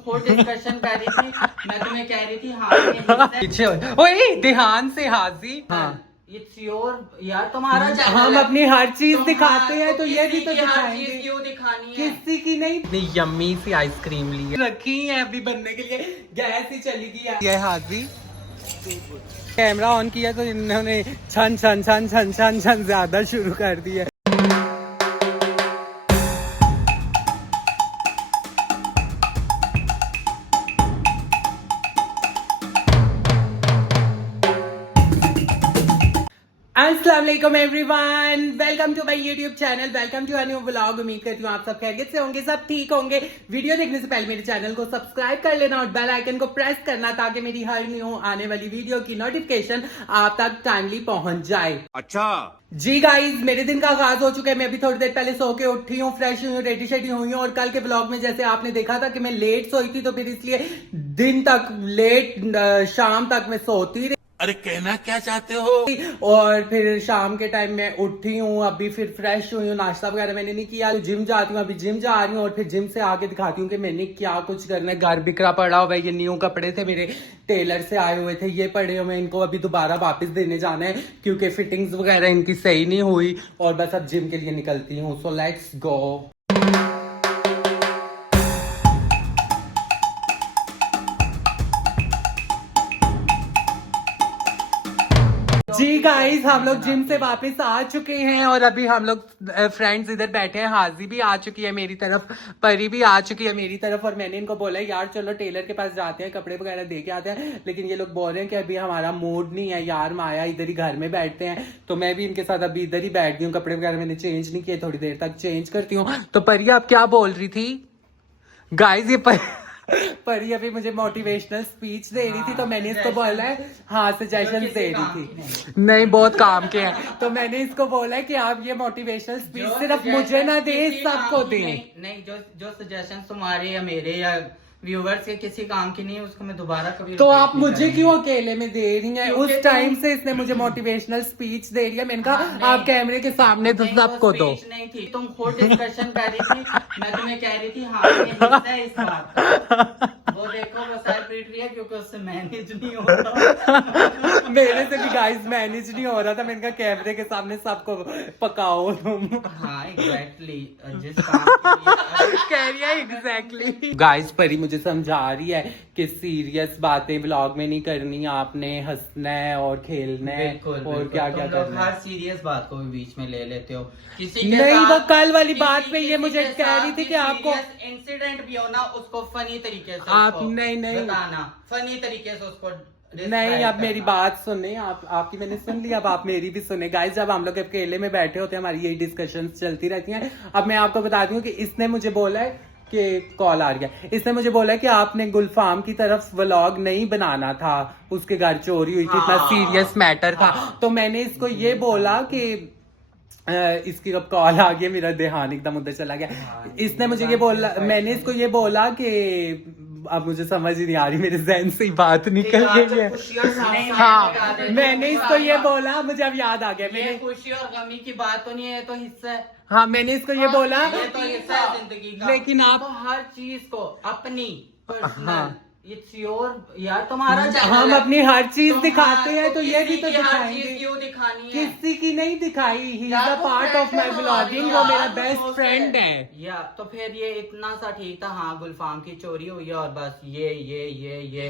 Discussion कर रही थी, मैं तुम्हें कह रही थी हाँ पीछे ओए ध्यान से हाजी। हाँ इट्स योर यार तुम्हारा हम अपनी हर चीज दिखाते हैं तो ये भी तो हर दिखाएंगे। चीज क्यों दिखानी है? किसी की नहीं इतनी यम्मी सी आइसक्रीम ली है, रखी है अभी बनने के लिए, गैस ही चली गई है। ये हाजी कैमरा ऑन किया तो इन्होंने छन छन छन छन छन छन ज्यादा शुरू कर दिया। अस्सलाम वालेकुम everyone, welcome to my YouTube channel, welcome to a new vlog. उम्मीद करती हूँ आप सब खैरियत से होंगे, सब ठीक होंगे। वीडियो देखने से पहले मेरे चैनल को सब्सक्राइब कर लेना और बेल आइकन को प्रेस करना ताकि मेरी हर न्यू आने वाली वीडियो की नोटिफिकेशन आप तक टाइमली पहुंच जाए। अच्छा जी गाइज, मेरे दिन का आगाज हो चुका है। मैं अभी थोड़ी देर पहले सो के उठी हूँ, फ्रेश हुई हूँ, रेडी शेडी हुई हूँ। और कल के ब्लॉग में जैसे आपने देखा था कि मैं लेट सोई थी, तो फिर इसलिए दिन तक लेट शाम तक मैं सोती रही। अरे कहना क्या चाहते हो? और फिर शाम के टाइम में उठी हूँ, अभी फिर फ्रेश हुई हूँ, नाश्ता वगैरह मैंने नहीं किया। जिम जाती हूँ, अभी जिम जा रही हूँ और फिर जिम से आके दिखाती हूँ कि मैंने क्या कुछ करना है। घर बिखरा पड़ा हुआ है, ये न्यू कपड़े थे मेरे, टेलर से आए हुए थे, ये पड़े हुए, इनको अभी दोबारा वापस देने जाना है क्योंकि फिटिंग्स वगैरह इनकी सही नहीं हुई। और बस अब जिम के लिए निकलती हूँ, so let's go. Ji guys, हम लोग जिम से वापस आ चुके हैं और अभी हम लोग फ्रेंड्स इधर बैठे हैं। हाजी भी आ चुकी है मेरी तरफ, परी भी आ चुकी है मेरी तरफ। और मैंने इनको बोला यार चलो टेलर के पास जाते हैं, कपड़े वगैरह दे के आते हैं। लेकिन ये लोग बोल रहे हैं कि अभी हमारा मूड नहीं है यार, माया इधर ही घर में बैठते हैं। तो मैं भी इनके साथ अभी इधर ही बैठ गई हूँ। कपड़े वगैरह मैंने चेंज नहीं किए, थोड़ी देर तक चेंज करती हूँ। तो परी आप क्या बोल रही थी? गाइस ये परी अभी मुझे मोटिवेशनल स्पीच दे रही थी, तो मैंने इसको बोला है, हाँ सजेशन दे रही थी, नहीं बहुत काम के हैं। तो मैंने इसको बोला है कि आप ये मोटिवेशनल स्पीच सिर्फ मुझे ना दे, सबको दें। नहीं, जो सजेशन तुम्हारे या मेरे या व्यूवर्स के किसी काम की नहीं है, उसको मैं दोबारा कभी तो आप मुझे क्यों अकेले में दे रही हैं? उस टाइम से इसने मुझे मोटिवेशनल स्पीच दे रही है, मैंने कहा आप कैमरे के सामने तो सबको दो। नहीं थी, तुम खुद डिस्कशन कर रही थी, मैं तुम्हें कह रही थी हाँ ये हिस्सा है इस बात। वो देखो वो सर पीट रही है क्योंकि उससे मैनेज नहीं हो रहा। मेरे से भी गाइस मैनेज नहीं हो रहा था। मैंने कहा कैमरे के सामने सबको पकाओ तुम। हाँ एग्जैक्टली, जिस काम के लिए एग्जैक्टली। गाइस परी मुझे समझा रही है कि सीरियस बातें व्लॉग में नहीं करनी, आपने हंसना है और खेलना है और क्या क्या करना है। हर सीरियस बात को भी बीच में ले लेते हो। किसी नहीं, वो कल वाली बात पे ये मुझे कह रही थी कि आपको इंसिडेंट भी हो ना, उसको फनी तरीके से आप नहीं बताना, फनी तरीके से उसको नहीं। अब मेरी बात सुने, आपकी मैंने सुन ली, अब आप मेरी भी सुने। गाइस जब हम लोग अकेले में बैठे होते हैं, हमारी यही डिस्कशंस चलती रहती हैं। अब मैं आपको बता दूं कि इसने मुझे बोला है कि कॉल आ गया, इसने मुझे बोला है कि आपने गुलफाम की तरफ व्लॉग नहीं बनाना था, उसके घर चोरी हुई थी, इतना सीरियस मैटर था। तो मैंने इसको ये बोला कि इसकी अब कॉल आ गई, मेरा ध्यान एकदम उधर चला गया। इसने मुझे ये बोला, मैंने इसको ये बोला कि अब मुझे समझ ही नहीं आ रही, मेरे जहन से ही बात निकल गई है। हाँ मैंने इसको ये बोला, मुझे अब याद आ गया। मैंने खुशी और गमी की बात तो नहीं है, तो हिस्सा है। हाँ मैंने इसको ये बोला, ये तो हिस्सा है जिंदगी का। लेकिन आप तो हर चीज को अपनी पर्सनल, इट्स योर यार तुम्हारा, हम अपनी हर चीज दिखाते हैं तो ये भी तो दिखाएंगे। क्यों दिखानी है? किसी की नहीं दिखाई, he is a part of my vlogging, वो मेरा बेस्ट फ्रेंड है। या तो फिर ये इतना सा ठीक था, हाँ गुलफाम की चोरी हुई है और बस ये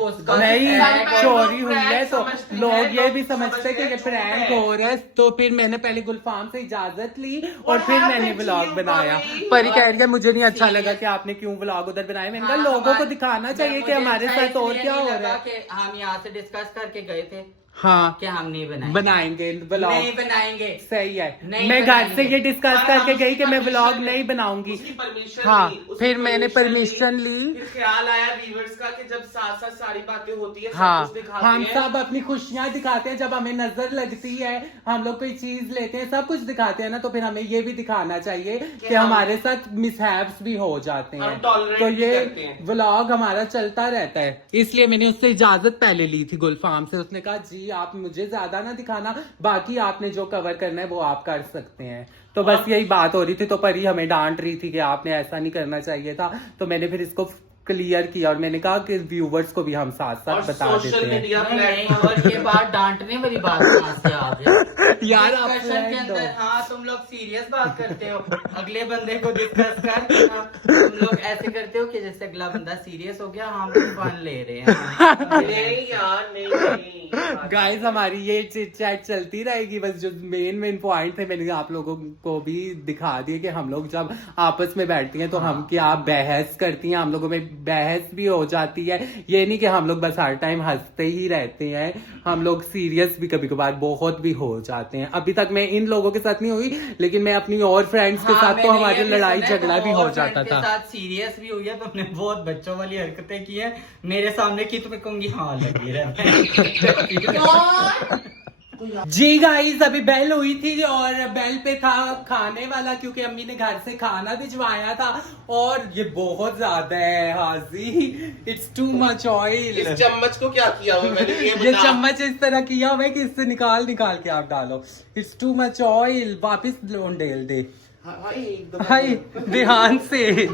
उसका नहीं चोरी हुई है तो लोग ये भी समझते कि ये प्रैंक हो रहा है। तो फिर मैंने पहले गुलफाम से इजाजत ली और फिर मैंने व्लॉग बनाया। परी कह रही है मुझे नहीं अच्छा लगा कि आपने क्यों व्लॉग उधर बनाया। मैंने कहा लोगों को दिखाना चाहिए कि हमारे साथ और क्या हो रहा है। हम यहाँ से डिस्कस करके गए थे हाँ कि हम नहीं बनाएंगे व्लॉग, नहीं बनाएंगे, सही है। मैं घर से ये डिस्कस करके गई कि मैं व्लॉग नहीं बनाऊंगी। हाँ फिर मैंने परमिशन ली, फिर ख्याल आया व्यूअर्स का कि जब साथ साथ सारी बातें होती है, हाँ सब कुछ दिखाते हम हैं। सब अपनी खुशियाँ दिखाते हैं, जब हमें नजर लगती है, हम लोग कोई चीज लेते हैं, सब कुछ दिखाते हैं ना, तो फिर हमें ये भी दिखाना चाहिए कि हमारे साथ मिसहैप्स भी हो जाते हैं। तो ये व्लॉग हमारा चलता रहता है, इसलिए मैंने उससे इजाजत पहले ली थी गुलफाम से। उसने कहा जी आप मुझे ज्यादा ना दिखाना, बाकी आपने जो कवर करना है वो आप कर सकते हैं। तो बस यही बात हो रही थी। तो परी हमें डांट रही थी कि आपने ऐसा नहीं करना चाहिए था। तो मैंने फिर इसको क्लियर किया और मैंने कहा कि व्यूवर्स को भी हम साथ साथ और बता सोशल देते हैं। मीडिया नहीं, नहीं, प्लेटफॉर्म और ये बात डांटने वाली बात कहाँ से आ गई? यार आप डिस्कशन के friend हो। अंदर हाँ तुम लोग सीरियस बात करते हो, अगले बंदे को डिस्कस कर हाँ, तुम लोग ऐसे करते हो कि जैसे अगला बंदा सीरियस हो गया, हम लोग फन ले रहे हैं। नहीं यार, नहीं गाइस हमारी ये चिट चैट चलती रहेगी, बस जो मेन पॉइंट थे मैंने आप लोगों को भी दिखा दिए कि हम लोग जब आपस में बैठती हैं तो हम क्या बहस करती हैं, हम लोगों में बहस भी हो जाती है। ये नहीं कि हम लोग बस हर टाइम हंसते ही रहते हैं, हम लोग सीरियस भी कभी कभार बहुत भी हो जाते हैं। अभी तक मैं इन लोगों के साथ नहीं हुई, लेकिन मैं अपनी और फ्रेंड्स के हाँ, साथ तो मैंने हमारी ये भी लड़ाई सुना है, झगड़ा भी तुम हो और जाता friend था। के साथ सीरियस भी हुई है, तुमने बहुत बच्चों वाली हरकतें की है मेरे सामने की, तुम्हें कहूंगी हाँ लगी रहा। जी गाइस अभी बेल हुई थी और बेल पे था खाने वाला, क्योंकि अम्मी ने घर से खाना भिजवाया था और ये बहुत ज्यादा है हाजी, इट्स टू मच ऑयल। इस चम्मच को क्या किया हुआ मैंने ये ये बता। चम्मच इस तरह किया हुआ है कि इससे निकाल निकाल के आप डालो, इट्स टू मच ऑयल। वापिस उंडेल दे, हाय ध्यान से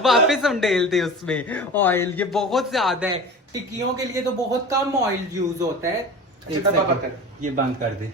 वापिस उंडेल दे उसमें ऑयल, ये बहुत ज्यादा है। टिक्कियों के लिए तो बहुत कम ऑयल यूज होता है। एक सेकंड, ये बंद कर दे।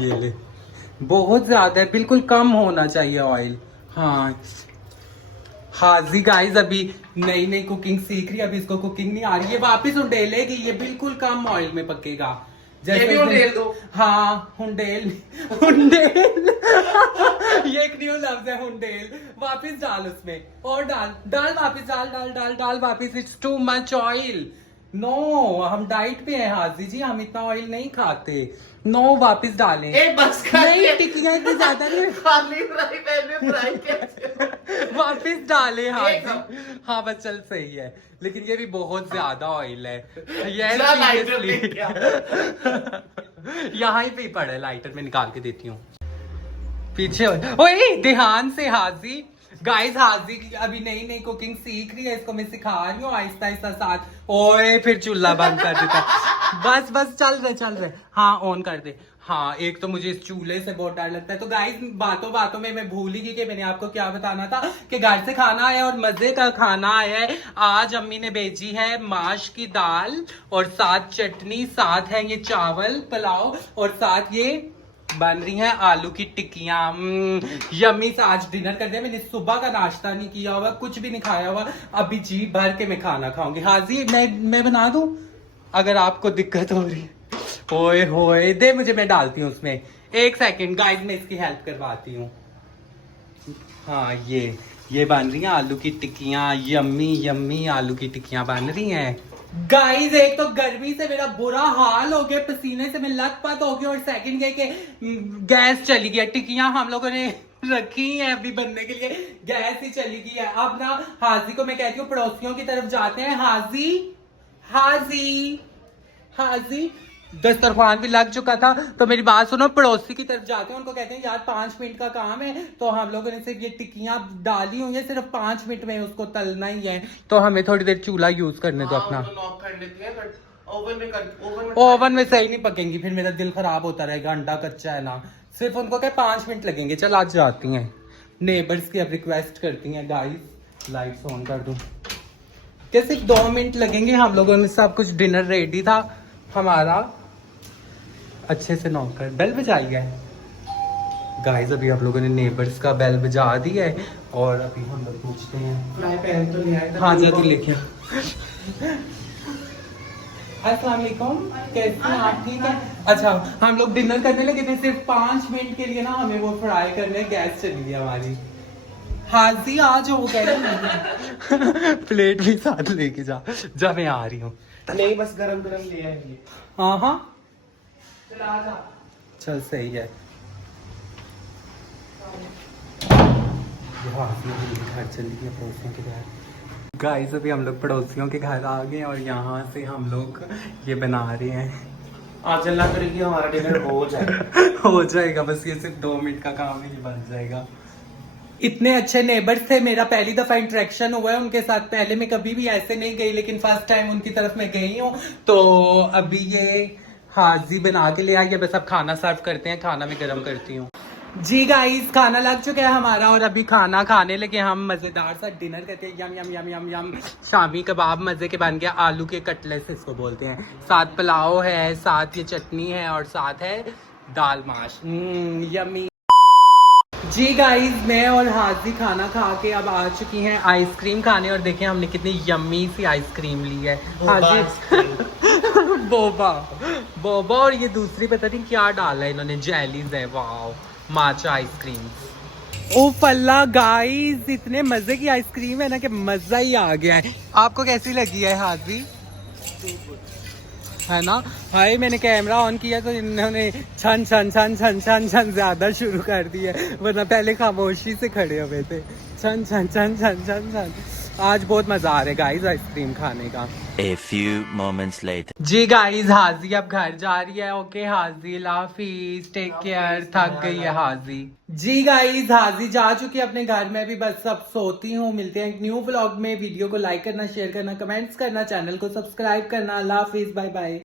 ये ले, बहुत ज्यादा है, बिल्कुल कम होना चाहिए ऑयल। हाँ हाजी गाइस अभी नई नई कुकिंग सीख रही है, अभी इसको कुकिंग नहीं आ रही है, वापिस उंडेलेगी, ये बिल्कुल कम ऑयल में पकेगा। ये भी उंडेल दो। हाँ हुंडेल हुंडेल ये एक न्यू लफ्ज है हुंडेल। वापिस डाल उसमें और डाल वापिस डाल वापिस, it's too much oil. No हम डाइट पे हैं हाजी जी, हम इतना ऑयल नहीं खाते। नो वापिस डालें। ए बस कर नहीं टिक्कियां इतनी ज्यादा नहीं, खाली फ्राई पैन में फ्राई कैसे? वापिस डाले हाजी। हाँ बस चल सही है, लेकिन ये भी बहुत ज्यादा ऑयल है। ये जा लाइटर ले seriously। यहाँ ही पे ही पड़ा है, लाइटर में निकाल के देती हूँ। पीछे ओए ध्यान से हाजी। गाइस हाजी अभी नई नई कुकिंग सीख रही है, इसको मैं सिखा रही हूँ आहिस्ता आहिस्ता साथ। ओए फिर चूल्हा बंद कर देता। बस चल रहे। हाँ ऑन कर दे। हाँ एक तो मुझे इस चूल्हे से बहुत डर लगता है। तो गाइस बातों में मैं भूल ही गई कि मैंने आपको क्या बताना था कि घर से खाना आया और मजे का खाना आया है। आज अम्मी ने भेजी है माश की दाल और साथ चटनी, साथ है ये चावल पुलाव और साथ ये बन रही हैं आलू की टिक्कियां। यम्मी से आज डिनर कर दिया। मैंने सुबह का नाश्ता नहीं किया हुआ, कुछ भी नहीं खाया हुआ, अभी जी भर के मैं खाना खाऊंगी। हाजी मैं बना दूं अगर आपको दिक्कत हो रही है। ओए होए दे मुझे, मैं डालती हूँ उसमें। एक सेकंड गाइस मैं इसकी हेल्प करवाती हूँ। हाँ ये बन रही हैं आलू की टिक्कियां, यम्मी आलू की टिक्कियां बन रही हैं। गाइस एक तो गर्मी से मेरा बुरा हाल हो गया, पसीने से मैं लथपथ हो गई, और सेकंड ये कि गैस चली गई। टिक्कियां हम लोगों ने रखी है अभी बनने के लिए, गैस ही चली गई है। अब ना हाजी को मैं कहती हूँ पड़ोसियों की तरफ जाते हैं। हाजी दस्तरखान भी लग चुका था, तो मेरी बात सुनो, पड़ोसी की तरफ जाते हैं, उनको कहते हैं यार 5 मिनट का काम है। तो हम लोगों ने सिर्फ ये टिक्कियां डाली हुई है, सिर्फ 5 मिनट में उसको तलना ही है, तो हमें थोड़ी देर चूल्हा यूज करने दो अपना। नॉक कर लेते हैं, बट ओवन में सही नहीं पकेंगी, फिर मेरा दिल खराब होता रहेगा, अंडा कच्चा है ना। सिर्फ उनको क्या 5 मिनट लगेंगे। चल आज जाती हैं, नेबर्स की अब रिक्वेस्ट करती हैं। गाइस लाइट्स ऑन कर दूं क्या? सिर्फ 2 मिनट लगेंगे। हम लोगों ने सब कुछ डिनर रेडी था हमारा, अच्छे से नॉक कर बेल बजाई है। गाइस अभी आप लोगों ने नेबर्स का बेल बजा दिया है और अभी हम लोग पूछते हैं फ्राई पैन तो ले आए। हाँ जल्दी लेके अस्सलाम वालेकुम, कैसे हैं आप? ठीक है। अच्छा हम लोग डिनर करने लगे थे, सिर्फ 5 मिनट के लिए ना हमें वो फ्राई करने, गैस चली गई हमारी। हाजी आज हो गए प्लेट भी साथ लेके जा मैं आ रही हूँ। नहीं बस गरम ले आएंगे। हाँ चल सही है। घर चली गई पड़ोसियों के घर। गाइस अभी हम लोग पड़ोसियों के घर आ गए और यहाँ से हम लोग ये बना रहे हैं। आज अल्लाह करेगी हमारा डिनर हो जाएगा। हो जाएगा, बस ये सिर्फ 2 मिनट का काम है, ये बन जाएगा। इतने अच्छे नेबर्स थे, मेरा पहली दफा इंटरेक्शन हुआ है उनके साथ। पहले मैं कभी भी ऐसे नहीं गई, लेकिन फर्स्ट टाइम उनकी तरफ मैं गई हूँ। तो अभी ये हाजी बना के ले आई है, बस अब खाना सर्व करते हैं। खाना मैं गर्म करती हूँ। जी गाइस खाना लग चुका है हमारा और अभी खाना खाने लगे हम मजेदार सा डिनर करते हैं। यम यम यम यम यम शामी कबाब मजे के बन गया, आलू के कटलेट्स इसको बोलते हैं, साथ पुलाव है, साथ ये चटनी है और साथ है दाल माश। यमी। जी गाइस मैं और हाजी खाना खा के अब आ चुकी हैं आइसक्रीम खाने और देखें हमने कितनी यम्मी सी आइसक्रीम ली है। हाजी बोबा बोबा और ये दूसरी पता नहीं क्या डाला है इन्होंने, जेलीज है। वाओ माचा आइसक्रीम। ओ पल्ला गाइस इतने मजे की आइसक्रीम है ना कि मजा ही आ गया है। आपको कैसी लगी है हाजी? है ना। भाई मैंने कैमरा ऑन किया तो इन्होंने छन छन छन छन छन छन ज्यादा शुरू कर दिया, वरना पहले खामोशी से खड़े हुए थे। छन छन छन छन छन छन। आज बहुत मजा आ रहा है गाइस आइसक्रीम खाने का। A few moments later. जी गाइस हाजी अब घर जा रही है। ओके हाजी लाफिज टेक केयर। थक गई है हाजी। जी गाइस हाजी जा चुकी है अपने घर में, भी बस अब सोती हूँ। मिलते हैं एक न्यू व्लॉग में। वीडियो को लाइक करना, शेयर करना, कमेंट्स करना, चैनल को सब्सक्राइब करना। अल्लाह हाफिज, बाय बाय।